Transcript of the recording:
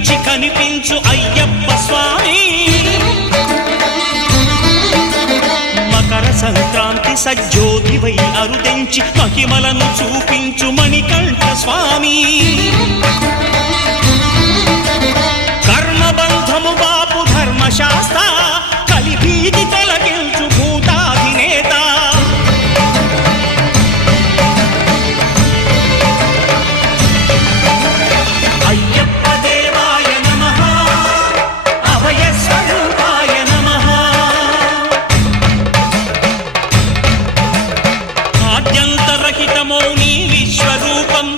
కనిపించి కనిపించు అయ్యప్ప స్వామి. మకర సంక్రాంతి సజ్జోతివై అరుదెంచి మహిమలను చూపించు మణికంఠ స్వామి. కర్మబంధము బాపు ధర్మశాస్త్ర కలిభీతి తొలగించు భూతాధినేత. అయ్యప్ప దేవాయ నమః, అభయ స్వరూపాయ నమః. ఆద్యంతరహితమౌ నీ విశ్వరూపం